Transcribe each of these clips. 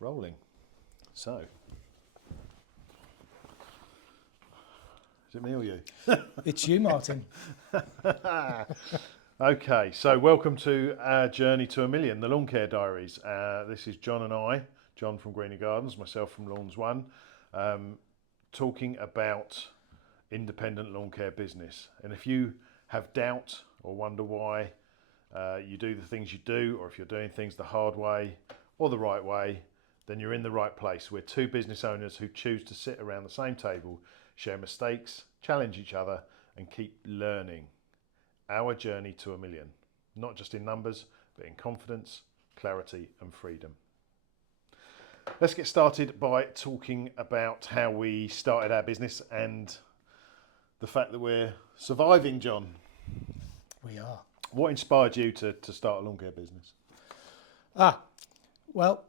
Rolling. So, is it me or you? It's you, Martin. Okay, so welcome to our journey to a million, the Lawn Care Diaries. This is John and I, John from Greener Gardens, myself from Lawns One, talking about independent lawn care business. And if you have doubt or wonder why you do the things you do, or if you're doing things the hard way or the right way, then you're in the right place. We're two business owners who choose to sit around the same table, share mistakes, challenge each other, and keep learning. Our journey to a million, not just in numbers, but in confidence, clarity, and freedom. Let's get started by talking about how we started our business and the fact that we're surviving, John. We are. What inspired you to start a lawn care business? Well,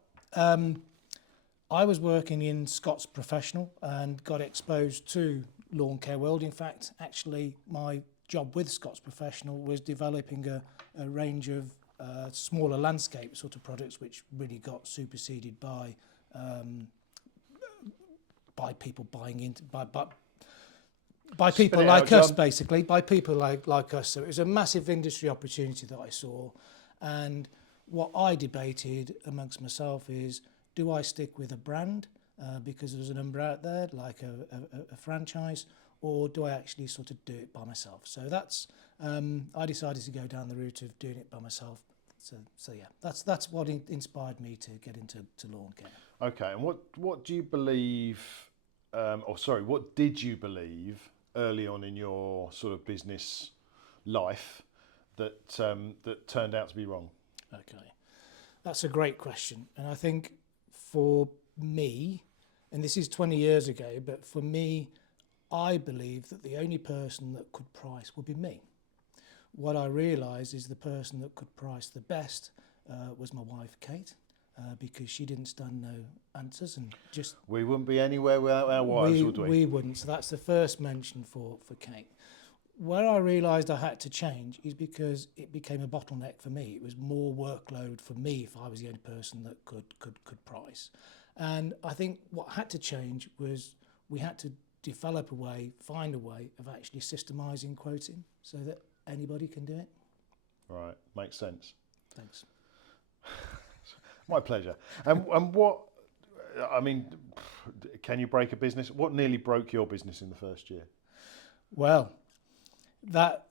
I was working in Scott's Professional and got exposed to lawn care world. In fact, actually, my job with Scott's Professional was developing a range of smaller landscape sort of products, which really got superseded by people buying into by people like us, basically, by people like us. So it was a massive industry opportunity that I saw, and what I debated amongst myself is, do I stick with a brand because there's a number out there like a franchise, or do I actually sort of do it by myself? So that's I decided to go down the route of doing it by myself. So yeah, that's what inspired me to get into lawn care. Okay, and what do you believe? What did you believe early on in your sort of business life that turned out to be wrong? Okay, that's a great question, and I think for me, and this is 20 years ago, but for me, I believe that the only person that could price would be me. What I realised is the person that could price the best was my wife, Kate, because she didn't stand no answers and just... We wouldn't be anywhere without our wives, would we? We wouldn't, so that's the first mention for Kate. Where I realised I had to change is because it became a bottleneck for me. It was more workload for me if I was the only person that could price. And I think what had to change was we had to develop a way, find a way of actually systemising quoting so that anybody can do it. Right, makes sense. Thanks. My pleasure. And what, I mean, can you break a business? What nearly broke your business in the first year? Well, that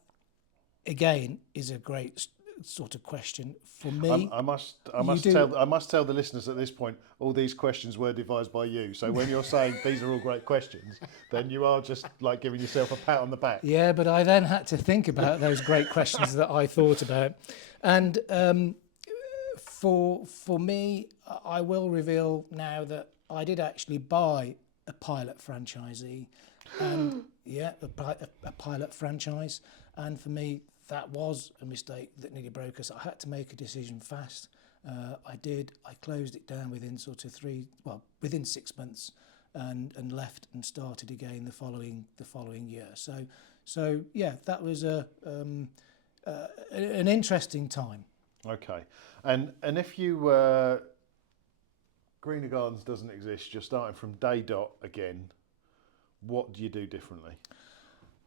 again is a great sort of question for me. I must tell the listeners at this point, all these questions were devised by you. So when you're saying these are all great questions, then you are just like giving yourself a pat on the back. Yeah, but I then had to think about those great questions that I thought about, and for me, I will reveal now that I did actually buy a pilot franchisee, and yeah, a pilot franchise, and for me that was a mistake that nearly broke us. I had to make a decision fast. I did. I closed it down within within 6 months, and left and started again the following year. So yeah, that was an interesting time. Okay, and if you Greener Gardens doesn't exist, you're starting from day dot again. What do you do differently?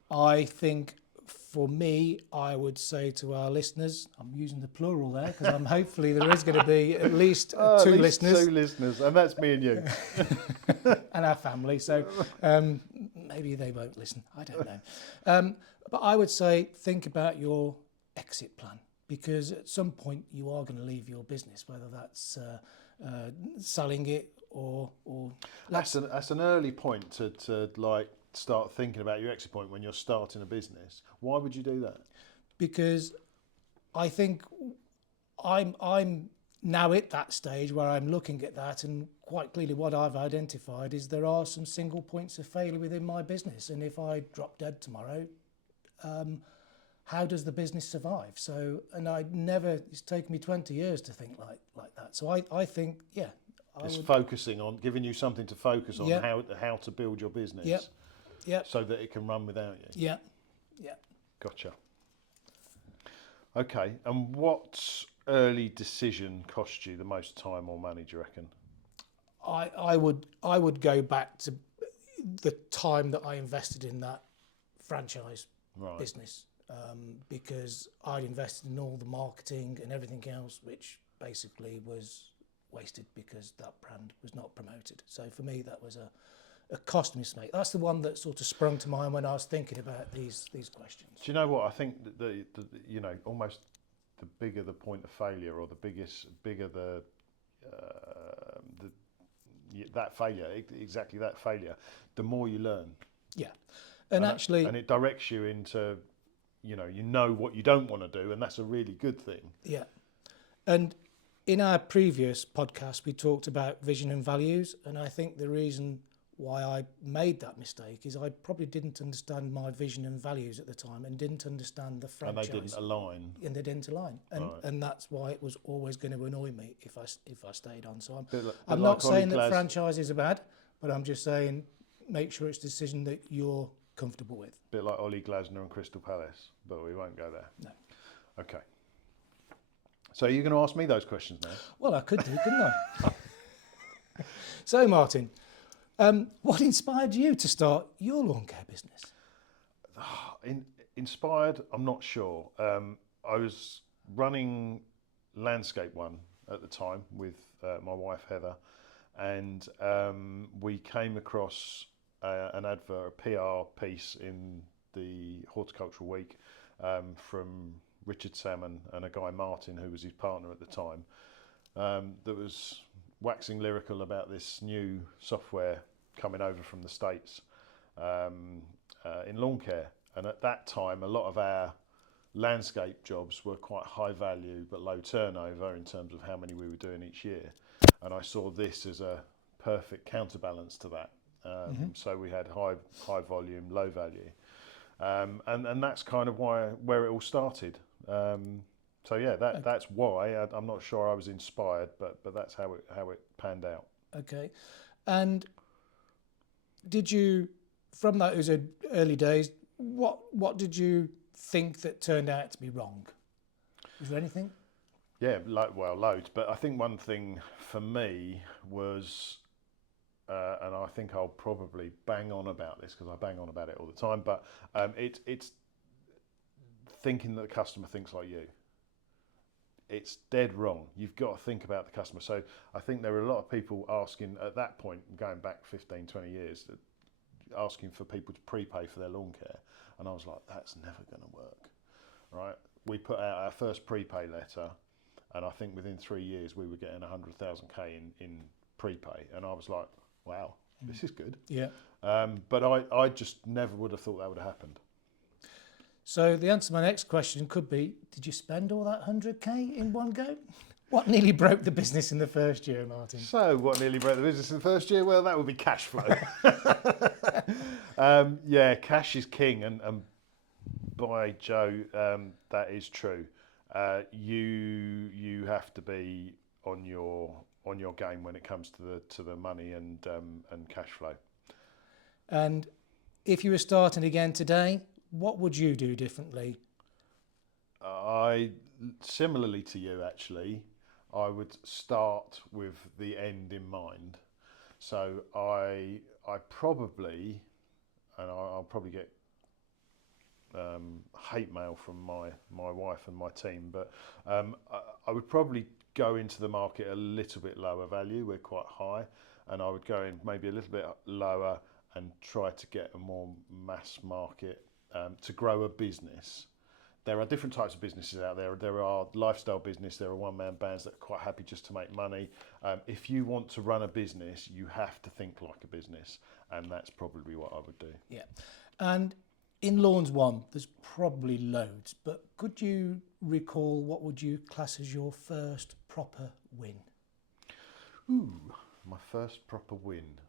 I think for me, I would say to our listeners, I'm using the plural there because I'm hopefully there is going to be at least two listeners. Two listeners, and that's me and you. And our family, so maybe they won't listen, I don't know. But I would say think about your exit plan, because at some point you are going to leave your business, whether that's selling it or That's an early point to like start thinking about your exit point when you're starting a business. Why would you do that? Because I think I'm now at that stage where I'm looking at that, and quite clearly what I've identified is there are some single points of failure within my business, and if I drop dead tomorrow, how does the business survive? So, and it's taken me 20 years to think like that. So I think, yeah. Focusing on, giving you something to focus on, how to build your business. Yep. So that it can run without you. Yeah. Gotcha. Okay, and what early decision cost you the most time or money, do you reckon? I would go back to the time that I invested in that franchise Right. business, because I'd invested in all the marketing and everything else, which basically was wasted because that brand was not promoted. So for me, that was a cost mistake. That's the one that sort of sprung to mind when I was thinking about these questions. Do you know what I think? That the almost the bigger the point of failure, or the bigger that failure, exactly that failure, the more you learn. Yeah, and actually, and it directs you into, you know what you don't want to do, and that's a really good thing. yeah, and in our previous podcast, we talked about vision and values, and I think the reason why I made that mistake is I probably didn't understand my vision and values at the time, and didn't understand the franchise. And they didn't align. And they didn't align, and Right. and that's why it was always going to annoy me if I stayed on. So Bit I'm like not saying Ollie that Glas- franchises are bad, but I'm just saying make sure it's a decision that you're comfortable with. Bit like Ollie Glasner and Crystal Palace, but we won't go there. No. Okay. So you're going to ask me those questions now? Well, I could do, couldn't I? So, Martin, what inspired you to start your lawn care business? Inspired, I'm not sure. I was running Landscape One at the time with my wife Heather, and we came across an advert, a PR piece in the Horticultural Week from Richard Salmon and a guy Martin, who was his partner at the time, that was waxing lyrical about this new software coming over from the States in lawn care. And at that time, a lot of our landscape jobs were quite high value but low turnover in terms of how many we were doing each year. And I saw this as a perfect counterbalance to that. So we had high volume, low value. And that's kind of where it all started. So yeah, that's why. I'm not sure I was inspired, but that's how it panned out. Okay, and did you, from those early days, what did you think that turned out to be wrong? Was there anything? Yeah, loads. But I think one thing for me was, and I think I'll probably bang on about this because I bang on about it all the time, but it's thinking that the customer thinks like you. It's dead wrong. You've got to think about the customer. So I think there were a lot of people asking at that point, going back 15, 20 years, asking for people to prepay for their lawn care. And I was like, that's never going to work, right? We put out our first prepay letter, and I think within 3 years we were getting 100,000K in prepay. And I was like, wow, this is good. Yeah. But I just never would have thought that would have happened. So the answer to my next question could be, did you spend all that 100K in one go? What nearly broke the business in the first year, Martin? So what nearly broke the business in the first year? Well, that would be cash flow. Yeah, cash is king, and by Joe, that is true. You have to be on your game when it comes to the money and cash flow. And if you were starting again today, what would you do differently? Similarly to you, actually, I would start with the end in mind. So I probably, and I'll probably get hate mail from my wife and my team, but I would probably go into the market a little bit lower value. We're quite high, and I would go in maybe a little bit lower and try to get a more mass market to grow a business. There are different types of businesses out there. There are lifestyle business, there are one-man bands that are quite happy just to make money. If you want to run a business, you have to think like a business, and that's probably what I would do. Yeah. And in Lawns 1, there's probably loads, but could you recall what would you class as your first proper win? Ooh, my first proper win.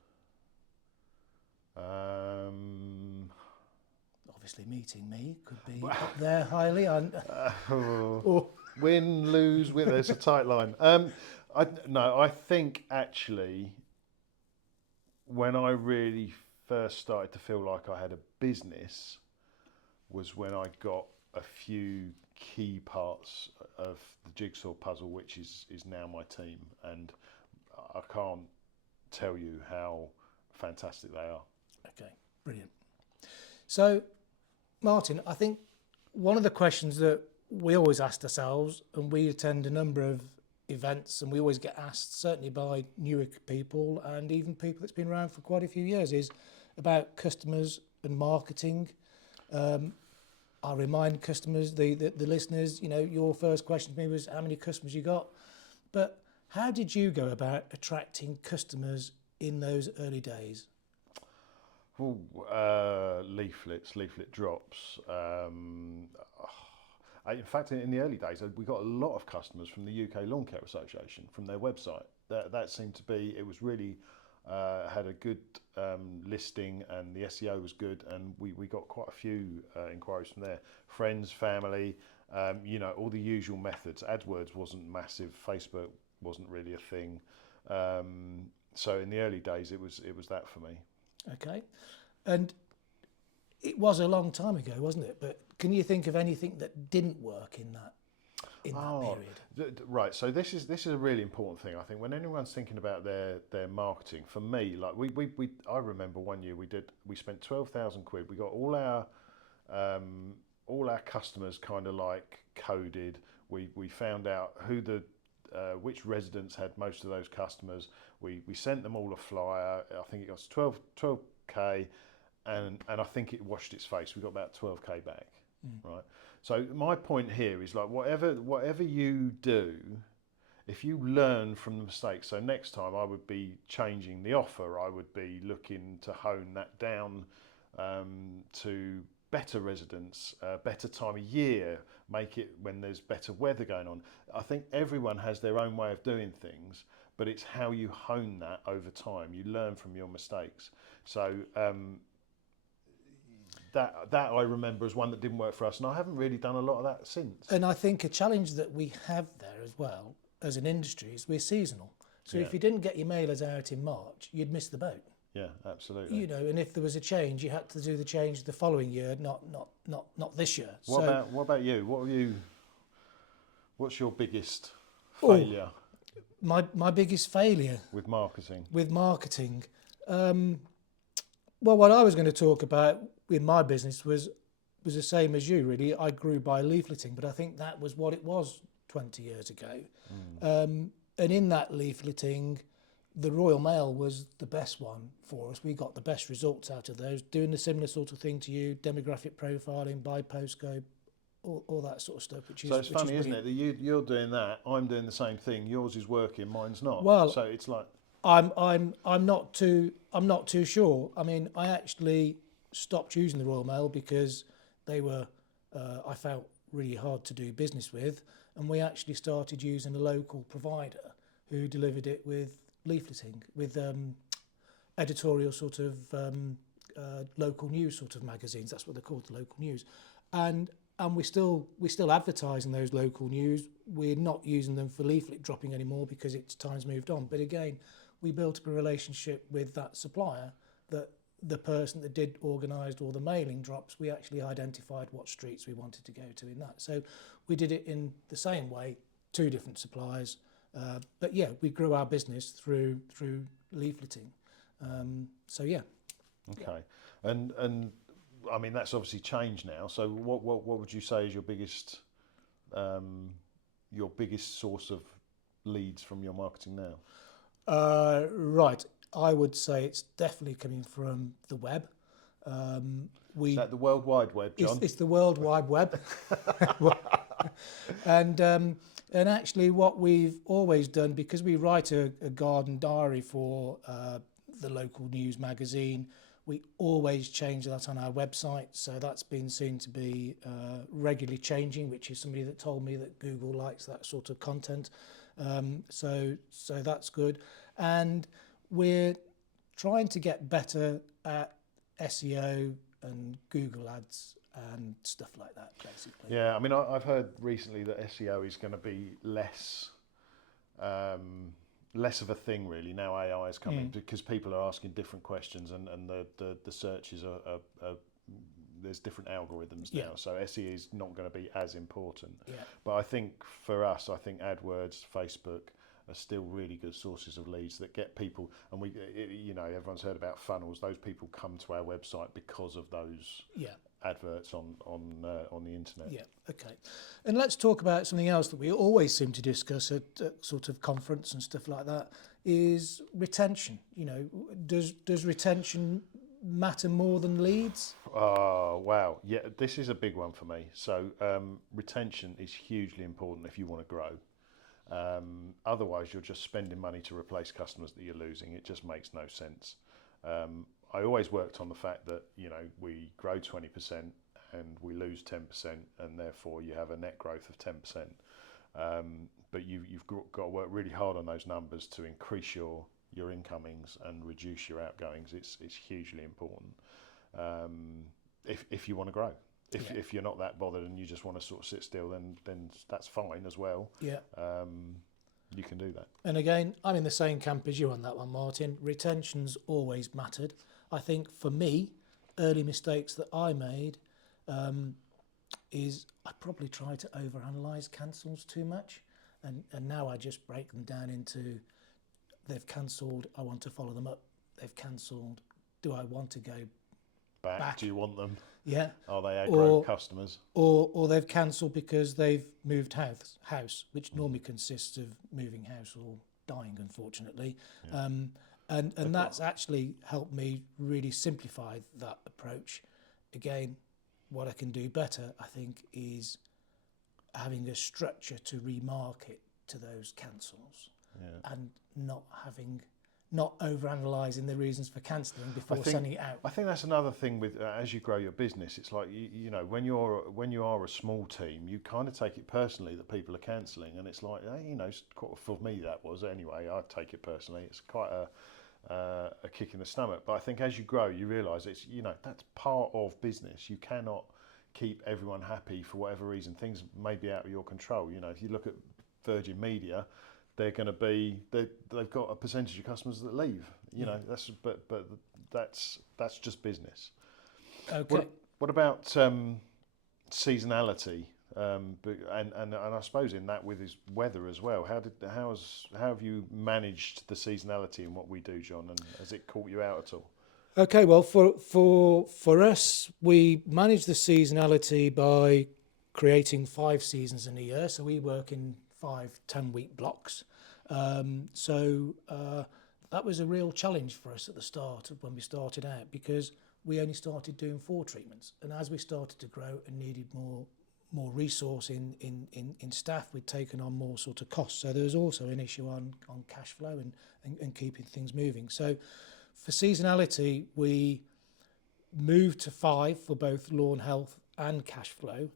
Obviously, meeting me could be up there highly. Win, lose, win. There's a tight line. I think actually, when I really first started to feel like I had a business, was when I got a few key parts of the jigsaw puzzle, which is now my team, and I can't tell you how fantastic they are. Okay, brilliant. So, Martin, I think one of the questions that we always asked ourselves, and we attend a number of events, and we always get asked, certainly by newer people and even people that's been around for quite a few years, is about customers and marketing. I'll remind customers, the listeners, you know, your first question to me was how many customers you got, but how did you go about attracting customers in those early days? Ooh, leaflet drops. In fact, in the early days, we got a lot of customers from the UK Lawn Care Association, from their website. That seemed to be, it was really, had a good listing, and the SEO was good, and we got quite a few inquiries from there. Friends, family, you know, all the usual methods. AdWords wasn't massive, Facebook wasn't really a thing. So in the early days, it was that for me. Okay, and it was a long time ago, wasn't it? But can you think of anything that didn't work in that period? Right. So this is a really important thing. I think when anyone's thinking about their marketing, for me, like I remember one year we spent £12,000. We got all our customers kind of like coded. We found out which residents had most of those customers. We sent them all a flyer. I think it got 12k, and I think it washed its face. We got about 12k back, right? So my point here is like whatever you do, if you learn from the mistakes. So next time I would be changing the offer. I would be looking to hone that down to better residents, better time of year, make it when there's better weather going on. I think everyone has their own way of doing things, but it's how you hone that over time. You learn from your mistakes. So that I remember as one that didn't work for us, and I haven't really done a lot of that since. And I think a challenge that we have there as well as an industry is we're seasonal. So if you didn't get your mailers out in March, you'd miss the boat. Yeah, absolutely. You know, and if there was a change, you had to do the change the following year, not this year. What about you? What's your biggest failure? My biggest failure with marketing. Well, what I was going to talk about in my business was the same as you, really. I grew by leafleting, but I think that was what it was 20 years ago. And in that leafleting, the Royal Mail was the best one for us. We got the best results out of those, doing the similar sort of thing to you, demographic profiling by postcode, all that sort of stuff. So it's funny, isn't it, that you're doing that, I'm doing the same thing. Yours is working, mine's not. Well, so it's like I'm not too sure. I mean, I actually stopped using the Royal Mail because they were I felt really hard to do business with, and we actually started using a local provider who delivered it with leafleting, with editorial sort of local news sort of magazines. That's what they're called, the local news, and we still advertise in those local news. We're not using them for leaflet dropping anymore because time's moved on. But again, we built up a relationship with that supplier that the person that did organised all the mailing drops, we actually identified what streets we wanted to go to in that. So we did it in the same way, 2 different suppliers. But yeah, we grew our business through leafleting. So yeah. Okay, and I mean that's obviously changed now. So what would you say is your biggest source of leads from your marketing now? Right, I would say it's definitely coming from the web. Is that the World Wide Web, John? It's the World Wide Web. And actually what we've always done, because we write a garden diary for the local news magazine, we always change that on our website. So that's been seen to be regularly changing, which is somebody that told me that Google likes that sort of content. So that's good. And we're trying to get better at SEO and Google ads and stuff like that, basically. Yeah, I mean, I've heard recently that SEO is going to be less of a thing really. Now AI is coming because people are asking different questions, and the searches are there's different algorithms now. So SEO is not going to be as important. Yeah. But I think for us, I think AdWords, Facebook are still really good sources of leads that get people. And everyone's heard about funnels. Those people come to our website because of those adverts on the internet. Yeah, okay. And let's talk about something else that we always seem to discuss at sort of conference and stuff like that, is retention. Does retention matter more than leads? Oh, wow. Yeah, this is a big one for me. So retention is hugely important if you want to grow. Otherwise, you're just spending money to replace customers that you're losing. It just makes no sense. I always worked on the fact that, we grow 20% and we lose 10%, and therefore you have a net growth of 10%. But you've got to work really hard on those numbers to increase your incomings and reduce your outgoings. It's hugely important if you want to grow. If you're not that bothered and you just want to sort of sit still, then that's fine as well. Yeah. You can do that. And again, I'm in the same camp as you on that one, Martin. Retention's always mattered. I think for me, early mistakes that I made is I probably tried to overanalyze cancels too much, and now I just break them down into, they've cancelled, I want to follow them up. They've cancelled, do I want to go back? Do you want them? Yeah. Are they aggro customers? Or they've cancelled because they've moved house, which normally consists of moving house or dying, unfortunately. Yeah. And that's actually helped me really simplify that approach. Again, what I can do better, I think, is having a structure to remarket to those cancels, and not overanalyzing the reasons for cancelling before sending it out. I think that's another thing with as you grow your business. It's like when you are a small team, you kind of take it personally that people are cancelling, and it's like for me that was anyway. I take it personally. It's quite a kick in the stomach. But I think as you grow, you realise it's that's part of business. You cannot keep everyone happy for whatever reason. Things may be out of your control. If you look at Virgin Media, they're going to be they've got a percentage of customers that leave. That's just business. Okay. What about seasonality? And I suppose in that with his weather as well. How have you managed the seasonality in what we do, John? And has it caught you out at all? Okay, well, for us, we manage the seasonality by creating 5 seasons in a year. So we work in 5 10-week blocks. So that was a real challenge for us at the start when we started out, because we only started doing 4 treatments. And as we started to grow and needed more resource in staff, we'd taken on more sort of costs. So there was also an issue on cash flow and keeping things moving. So for seasonality, we moved to 5 for both lawn health and cash flow.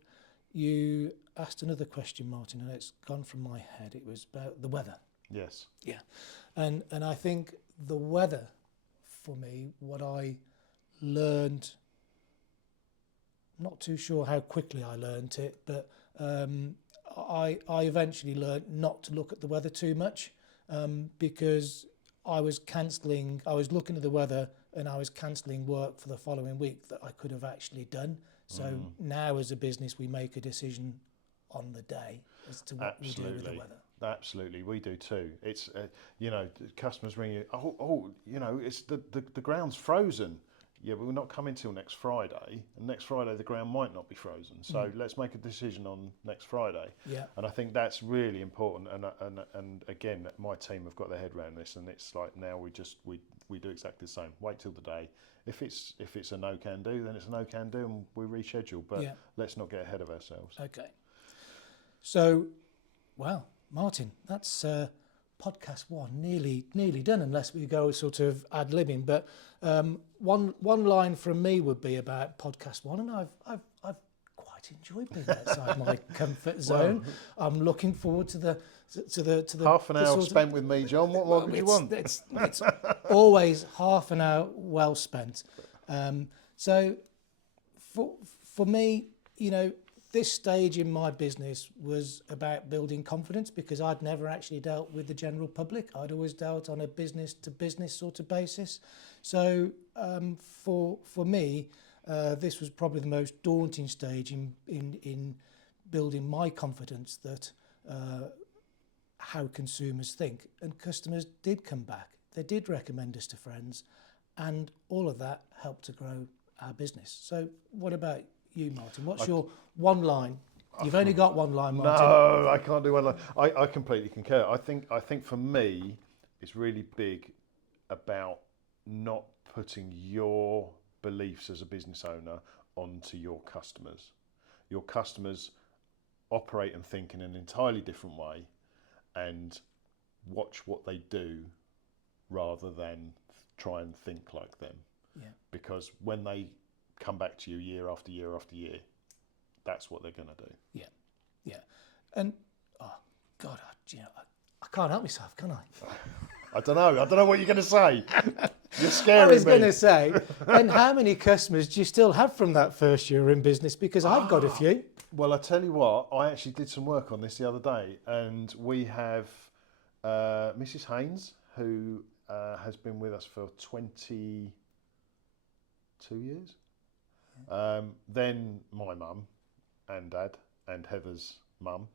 You asked another question, Martin, and it's gone from my head. It was about the weather. Yes. Yeah. And I think the weather, for me, what I learned, not too sure how quickly I learned it, but I eventually learned not to look at the weather too much, because I was looking at the weather and I was cancelling work for the following week that I could have actually done. So now as a business, we make a decision on the day as to what we do with the weather. Absolutely, we do too. It's customers ring you. It's the ground's frozen. Yeah, but we're not coming till next Friday, and next Friday the ground might not be frozen. So let's make a decision on next Friday. Yeah. And I think that's really important. And again, my team have got their head around this, and it's like now we do exactly the same. Wait till the day. If it's a no can do, then it's a no can do, and we reschedule. But let's not get ahead of ourselves. Okay. So, well, Martin, that's podcast 1 nearly done, unless we go sort of ad-libbing. But one line from me would be about podcast 1, and I've quite enjoyed being outside my comfort zone. Well, I'm looking forward to the half an hour spent with me, John. What more do you want? It's always half an hour well spent. So for me, this stage in my business was about building confidence, because I'd never actually dealt with the general public. I'd always dealt on a business to business sort of basis. So for me, this was probably the most daunting stage in building my confidence that how consumers think, and customers did come back. They did recommend us to friends, and all of that helped to grow our business. So what about you, Martin? What's your one line? You've only got one line, Martin. No, I can't do one line. I completely concur. I think for me, it's really big about not putting your beliefs as a business owner onto your customers. Your customers operate and think in an entirely different way, and watch what they do rather than try and think like them. Yeah. Because when they come back to you year after year after year, that's what they're going to do. Yeah, yeah. And, oh, God, I can't help myself, can I? I don't know what you're going to say. You're I scaring was me. going to say, and how many customers do you still have from that first year in business? Because I've got a few. Well, I tell you what, I actually did some work on this the other day, and we have Mrs. Haynes, who has been with us for 22 years. Then my mum and dad and Heather's mum.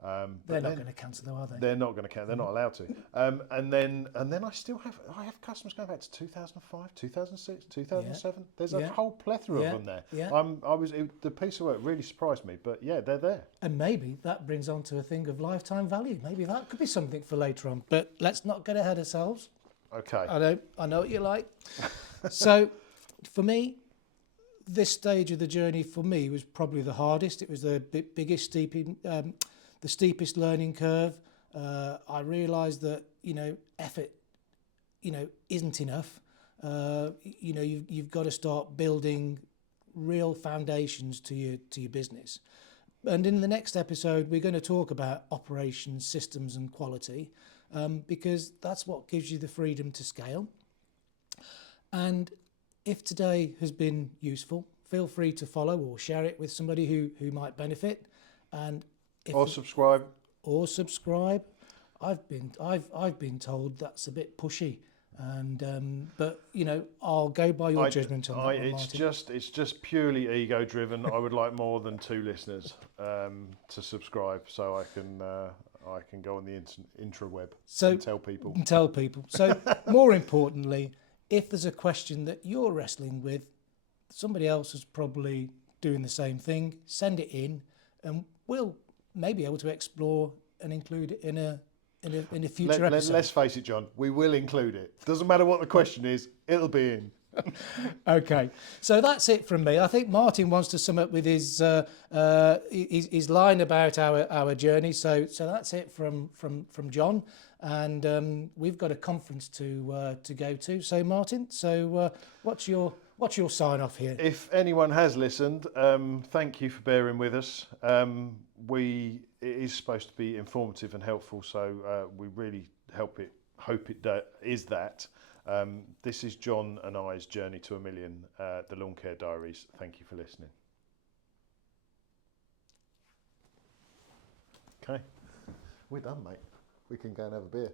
They're not going to cancel though, are they? They're not going to count. They're not allowed to. And then I have customers going back to 2005, 2006, 2007. There's a whole plethora of them there. Yeah. The piece of work really surprised me, but yeah, they're there. And maybe that brings on to a thing of lifetime value. Maybe that could be something for later on. But let's not get ahead of ourselves. Okay. I know what you like. So, for me, this stage of the journey for me was probably the hardest. It was the biggest the steepest learning curve. I realised that effort isn't enough. You've got to start building real foundations to your business. And in the next episode, we're going to talk about operations, systems, and quality, because that's what gives you the freedom to scale. And if today has been useful, feel free to follow or share it with somebody who might benefit. And Subscribe. Or subscribe. I've been told that's a bit pushy, and but I'll go by your judgment on that one, Martin. It's just purely ego driven. I would like more than 2 listeners to subscribe, so I can go on the intraweb and tell people. So more importantly, if there's a question that you're wrestling with, somebody else is probably doing the same thing. Send it in, and we'll may be able to explore and include it in a future episode. Let's face it, John, we will include it. Doesn't matter what the question is, it'll be in. Okay, so that's it from me. I think Martin wants to sum up with his line about our journey. So that's it from John, and we've got a conference to go to. So Martin, what's your sign off here? If anyone has listened, thank you for bearing with us. It is supposed to be informative and helpful, so we really hope it is that. This is John and I's journey to $1 million, the Lawn Care Diaries. Thank you for listening. Okay, we're done, mate. We can go and have a beer.